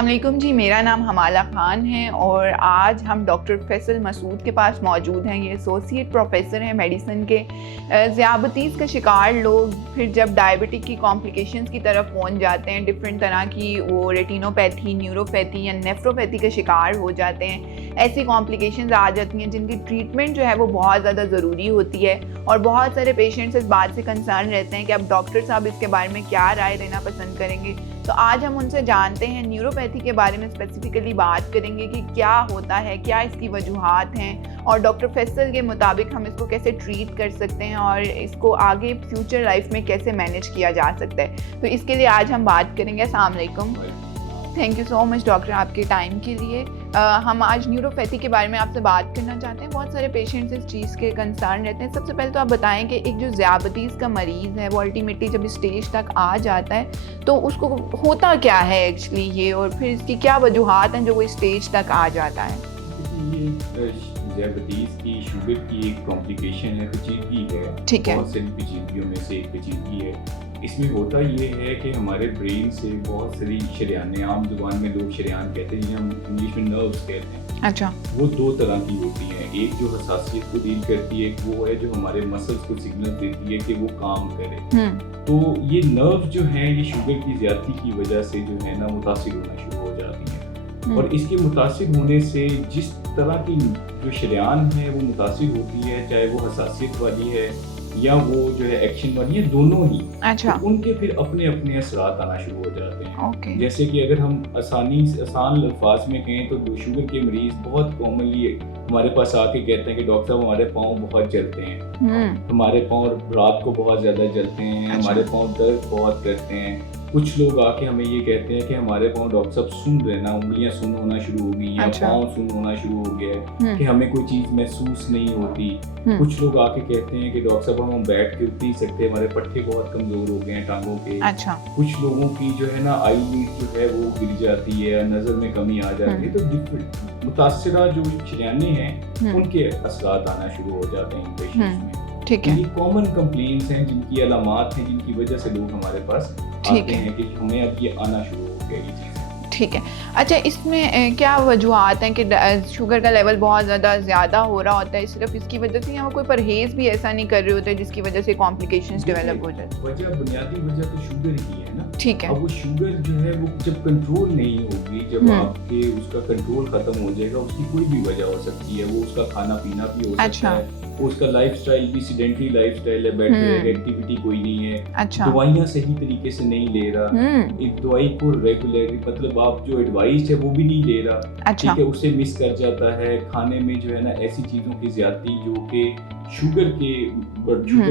अस्सलाम वालेकुम जी, मेरा नाम हमाला ख़ान है और आज हम डॉक्टर फैसल मसूद के पास मौजूद हैं। ये एसोसिएट प्रोफेसर हैं मेडिसिन के। ज़ियाबतीस का शिकार लोग फिर जब डायबिटिक की कॉम्प्लिकेशंस की तरफ पहुंच जाते हैं, डिफरेंट तरह की वो रेटिनोपैथी, न्यूरोपैथी या नेफ्रोपैथी का शिकार हो जाते हैं। ऐसी कॉम्प्लिकेशंस आ जाती हैं जिनकी ट्रीटमेंट जो है वो बहुत ज़्यादा ज़रूरी होती है और बहुत सारे पेशेंट्स इस बात से कंसर्न रहते हैं कि अब डॉक्टर साहब इसके बारे में क्या राय देना पसंद करेंगे। तो आज हम उनसे जानते हैं, न्यूरोपैथी के बारे में स्पेसिफिकली बात करेंगे कि क्या होता है, क्या इसकी वजूहात हैं और डॉक्टर फैसल के मुताबिक हम इसको कैसे ट्रीट कर सकते हैं और इसको आगे फ्यूचर लाइफ में कैसे मैनेज किया जा सकता है। तो इसके लिए आज हम बात करेंगे। अस्सलाम वालेकुम। Thank you so much doctor आपके टाइम के लिए। हम आज न्यूरोपैथी के बारे में आपसे बात करना चाहते हैं। बहुत सारे पेशेंट्स इस चीज़ के कंसर्न रहते हैं। सबसे पहले तो आप बताएं कि एक जो ज़ियाबतीस का मरीज़ है वो अल्टीमेटली जब इस स्टेज तक आ जाता है तो उसको होता क्या है एक्चुअली ये, और फिर इसकी क्या वजूहात हैं जो वो इस स्टेज तक आ जाता है। ये ज़ियाबतीस की शुगर की एक कॉम्प्लिकेशन है, पेचीदगी है। ठीक है। बहुत सारी पेचीदगियों में से एक पेचीदगी है। इसमें होता ये है कि हमारे ब्रेन से बहुत सारी शरियानें, आम जुबान में लोग शरियान कहते हैं, जिन्हें हम इंग्लिश में नर्व्स कहते हैं। अच्छा। वो दो तरह की होती हैं। एक जो हसासियत को डील करती है, एक वो है जो हमारे मसल्स को सिग्नल देती है कि वो काम करे। तो ये नर्व जो हैं ये शुगर की ज़्यादती की वजह से जो है ना मुतासिर होना शुरू हो जाती हैं। और इसके मुतासिर होने से जिस तरह की जो शरियान है वो मुतासिर होती है, चाहे वो हसासियत वाली है या वो जो है एक्शन वाली है, दोनों ही। अच्छा। तो उनके फिर अपने अपने असरात आना शुरू हो जाते हैं। ओके। जैसे कि अगर हम आसान अल्फाज में कहें तो शुगर के मरीज बहुत कॉमनली हमारे पास आके कहते हैं कि डॉक्टर साहब हमारे पाँव बहुत जलते हैं, हमारे पाँव रात को बहुत ज़्यादा जलते हैं। अच्छा। हमारे पाँव दर्द बहुत करते हैं। कुछ लोग आके हमें ये कहते हैं कि हमारे पाँव डॉक्टर साहब सुन रहे ना, उंगलियां सुन होना शुरू हो गई या अच्छा। पाँव सुन होना शुरू हो गया है कि हमें कोई चीज़ महसूस नहीं होती। कुछ लोग आके कहते हैं कि डॉक्टर साहब हम बैठ के उठ नहीं सकते, हमारे पट्टे बहुत कमज़ोर हो गए हैं टांगों के। अच्छा। कुछ लोगों की जो है ना आई लीड जो है वो गिर जाती है, नज़र में कमी आ जाती है। तो डिफरेंट मुतासिरा जो शरियानें हैं उनके असरात आना शुरू हो जाते हैं इन पेशेंट्स में। ठीक है। ये कॉमन कंप्लेंट्स हैं, जिनकी अलामात हैं, जिनकी वजह से लोग हमारे पास आते हैं कि हमें अब ये आना शुरू हो गया ये चीज़। ठीक है। अच्छा, इसमें क्या वजूहात हैं कि शुगर का लेवल बहुत ज़्यादा हो रहा होता है, सिर्फ इसकी वजह से, या कोई परहेज़ भी ऐसा नहीं कर रहे होते जिसकी वजह से कॉम्प्लिकेशंस डेवलप हो जाते हैं? बुनियादी वजह तो शुगर ही है ना। ठीक है। अब वो शुगर जो है वो जब कंट्रोल नहीं होगी, जब आपके उसका कंट्रोल खत्म हो जाएगा, उसकी कोई भी वजह हो सकती है। वो उसका खाना पीना भी हो सकता है, उसका लाइफस्टाइल भी सीडेंटरी लाइफस्टाइल है, बैठे रहेगा, एक्टिविटी कोई नहीं है। अच्छा। दवाइयाँ सही तरीके से नहीं ले रहा, एक दवाई को रेगुलरली मतलब आप जो एडवाइस है वो भी नहीं ले रहा। अच्छा। ठीक है, उसे मिस कर जाता है। खाने में जो है ना ऐसी चीज़ों की ज्यादती जो कि शुगर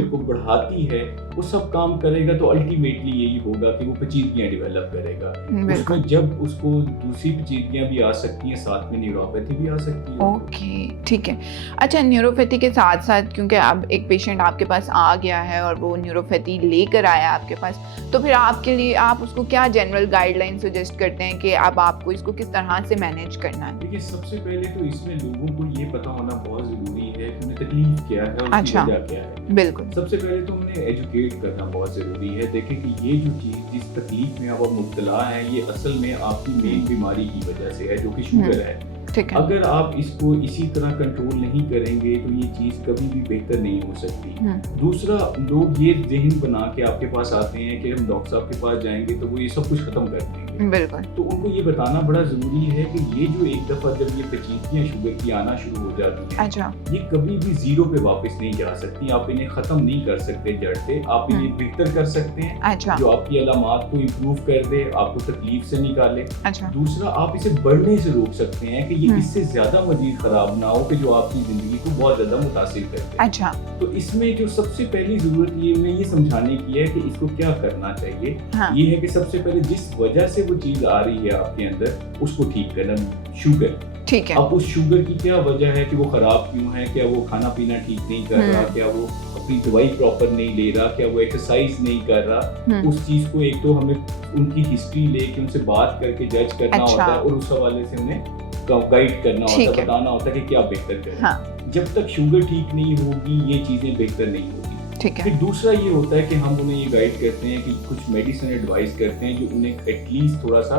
को बढ़ाती है, वो सब काम करेगा तो अल्टीमेटली यही होगा कि वो पेचीदगियां डेवलप करेगा। उसमें जब उसको दूसरी पेचीदगियां भी आ सकती हैं, साथ में न्यूरोपैथी भी आ सकती है। ओके, ठीक है। अच्छा, न्यूरोपैथी के साथ साथ क्योंकि अब एक पेशेंट आपके पास आ गया है और वो न्यूरोपैथी लेकर आया आपके पास, तो फिर आपके लिए आप उसको क्या जनरल गाइडलाइन सजेस्ट करते हैं कि अब आपको इसको किस तरह से मैनेज करना है? देखिए, सबसे पहले तो इसमें लोगों को ये पता होना बहुत ज़रूरी है कि उन्हें तकलीफ क्या है और उसकी वजह क्या है। बिल्कुल। सबसे पहले तो उन्हें एजुकेट करना बहुत ज़रूरी है। देखें कि ये जो चीज़ जिस तकलीफ में आप मुब्तला हैं ये असल में आपकी मेन बीमारी की वजह से है, जो कि शुगर है। ठीक है। अगर आप इसको इसी तरह कंट्रोल नहीं करेंगे तो ये चीज़ कभी भी बेहतर नहीं हो सकती। दूसरा, लोग ये ज़हन बना के आपके पास आते हैं कि हम डॉक्टर साहब के पास जाएंगे तो वो ये सब कुछ खत्म कर देंगे। बिल्कुल। तो उनको ये बताना बड़ा ज़रूरी है कि ये जो एक दफ़ा जब ये पेचीदगियां शुगर की आना शुरू हो जाती हैं, अच्छा, ये कभी भी जीरो पे वापस नहीं जा सकती। आप इन्हें ख़त्म नहीं कर सकते जड़ से, आप इन्हें बेहतर कर सकते हैं। अच्छा। जो आपकी अलामात को इम्प्रूव कर दे, आपको तकलीफ से निकाले। अच्छा। दूसरा, आप इसे बढ़ने से रोक सकते हैं कि ये इससे ज़्यादा मजीद ख़राब ना हो कि जो आपकी ज़िंदगी को बहुत ज़्यादा मुतासिर करते हैं। अच्छा। तो इसमें जो सबसे पहली ज़रूरत ये समझाने की है कि इसको क्या करना चाहिए। ये है कि सबसे पहले जिस वजह से वो चीज़ आ रही है आपके अंदर, उसको ठीक करना। शुगर, ठीक है। अब उस शुगर की क्या वजह है कि वो खराब क्यों है? क्या वो खाना पीना ठीक नहीं कर रहा? क्या वो अपनी दवाई प्रॉपर नहीं ले रहा? क्या वो एक्सरसाइज नहीं कर रहा? उस चीज को एक तो हमें उनकी हिस्ट्री लेके उनसे बात करके जज करना होता है और उस हवाले से उन्हें गाइड करना होता है, बताना होता है कि क्या बेहतर करें। हाँ। जब तक शुगर ठीक नहीं होगी ये चीजें बेहतर नहीं होगी। ठीक है। फिर दूसरा ये होता है कि हम उन्हें ये गाइड करते हैं कि कुछ मेडिसिन एडवाइस करते हैं जो उन्हें एटलीस्ट थोड़ा सा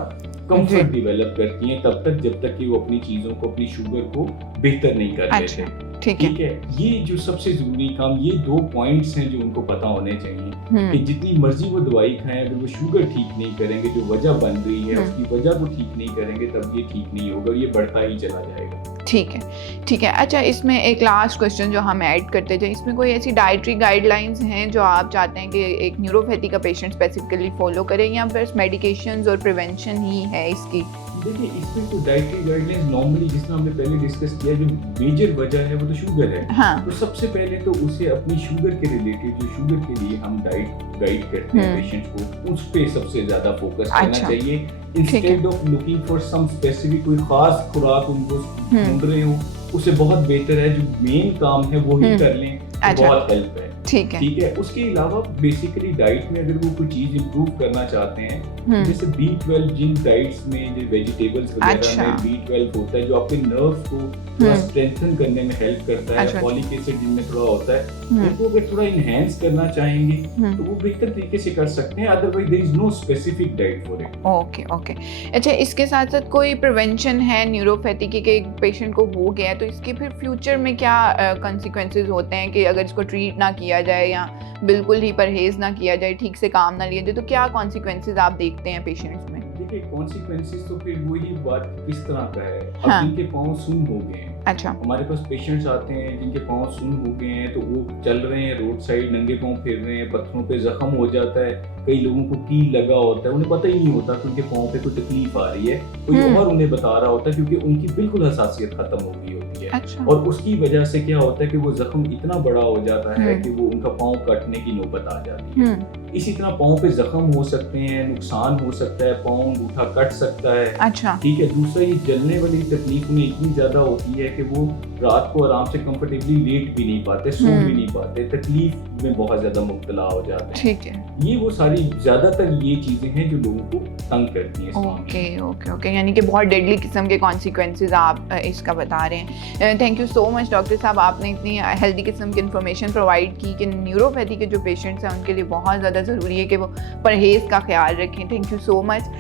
कंफर्ट डेवलप करती हैं तब तक जब तक कि वो अपनी चीज़ों को, अपनी शुगर को बेहतर नहीं कर लेते। ठीक है। ये जो सबसे जरूरी काम, ये 2 पॉइंट्स हैं जो उनको पता होने चाहिए कि जितनी मर्जी वो दवाई खाएं, अगर वो शुगर ठीक नहीं करेंगे, जो वजह बन रही है उसकी वजह को ठीक नहीं करेंगे, तब ये ठीक नहीं होगा और ये बढ़ता ही चला जाएगा। ठीक है। अच्छा, इसमें एक लास्ट क्वेश्चन जो हम ऐड करते थे, इसमें कोई ऐसी डाइटरी गाइडलाइंस हैं जो आप चाहते हैं कि एक न्यूरोपैथी का पेशेंट स्पेसिफिकली फॉलो करे, या फिर मेडिकेशंस और प्रिवेंशन ही है इसकी? देखिए, इसमें तो डाइटरी गाइडलाइंस नॉर्मली, जिसमें हमने पहले डिस्कस किया, जो मेजर वजह है वो तो शुगर है। हाँ। तो सबसे पहले तो उसे अपनी शुगर के रिलेटेड, जो शुगर के लिए हम डाइट गाइड करते हैं पेशेंट को, उस पे सबसे ज्यादा फोकस करना चाहिए, instead of looking for some specific कोई खास खुराक उनको ढूंढ रहे हो। उससे बहुत बेहतर है जो मेन काम है वो ही कर लें, तो बहुत हेल्प है। ठीक है। उसके अलावा बेसिकली डाइट में अगर वो कोई चीज इंप्रूव करना चाहते हैं, जैसे B12, जिन डाइट्स में जो वेजिटेबल्स वगैरह में B12 होता है, जो आपके नर्व को थोड़ा स्ट्रेंथन करने में हेल्प करता है, फॉलिक एसिड जिनमें थोड़ा होता है, उनको अगर थोड़ा इनहेंस करना चाहेंगे तो वो बेहतर तरीके से कर सकते हैं। Otherwise there is no specific diet for it. Okay. अच्छा, इसके साथ साथ कोई प्रिवेंशन है न्यूरोपैथी के एक पेशेंट को हो गया तो इसके फिर फ्यूचर में क्या कॉन्सिक्वेंसेस होते हैं कि अगर इसको ट्रीट ना किया जाए या बिल्कुल ही परहेज ना किया जाए, ठीक से काम ना लिया जाए, तो क्या कॉन्सिक्वेंसेस आप देखते हैं पेशेंट्स में? देखिए, कॉन्सिक्वेंसेस तो फिर वही बात किस तरह का है। अब जिनके पाँव सुन हो गए हैं, अच्छा, हमारे पास पेशेंट्स आते हैं जिनके पाँव सुन हो गए हैं, तो वो चल रहे हैं रोड साइड, नंगे पाँव फिर रहे हैं, पत्थरों पे जख्म हो जाता है, कई लोगों को कील लगा होता है, उन्हें पता ही नहीं होता कि उनके पाँव पे कोई तकलीफ आ रही है, कोई और उन्हें बता रहा होता है, क्योंकि उनकी बिल्कुल हसासियत खत्म हो गई होती है। अच्छा। और उसकी वजह से क्या होता है कि वो जख्म इतना बड़ा हो जाता है कि वो उनका पाँव कटने की नौबत आ जाती है। इसी तरह पाँव पे जख्म हो सकते हैं, नुकसान हो सकता है, पाँव अंगूठा कट सकता है। अच्छा। ठीक है। दूसरा, ये जलने वाली तकलीफ उन्हें इतनी ज्यादा होती है कि वो रात को आराम से कंफर्टेबली लेट भी नहीं पाते, सो भी नहीं पाते, तकलीफ में बहुत ज्यादा मुब्तला हो जाते हैं। ठीक है। ये वो सारी ज्यादातर ये चीजें हैं जो लोगों को तंग करती हैं। ओके। यानी कि बहुत डेडली किस्म के कॉन्सिक्वेंसेज आप इसका बता रहे हैं। Thank you so much doctor साहब, आपने इतनी हेल्दी किस्म की इन्फॉर्मेशन प्रोवाइड की कि न्यूरोपैथी के जो पेशेंट्स हैं उनके लिए बहुत ज़्यादा ज़रूरी है कि वो परहेज़ का ख्याल रखें। Thank you so much.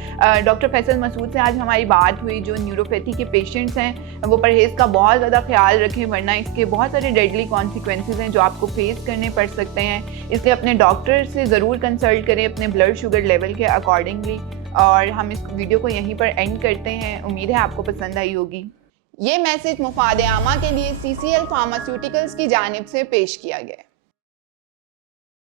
Doctor Faisal Masood से आज हमारी बात हुई। जो न्यूरोपैथी के पेशेंट्स हैं वो परहेज़ का बहुत ज़्यादा ख्याल रखें, वरना इसके बहुत सारे डेडली कॉन्सिक्वेंसेज हैं जो आपको फेस करने पड़ सकते हैं। इसलिए अपने डॉक्टर से ज़रूर कंसल्ट करें अपने ब्लड शुगर लेवल के अकॉर्डिंगली। और हम इस वीडियो को यहीं पर एंड करते हैं। उम्मीद है आपको पसंद आई होगी। ये मैसेज मुफाद आमा के लिए CCL फार्मास्यूटिकल्स की जानिब से पेश किया गया है।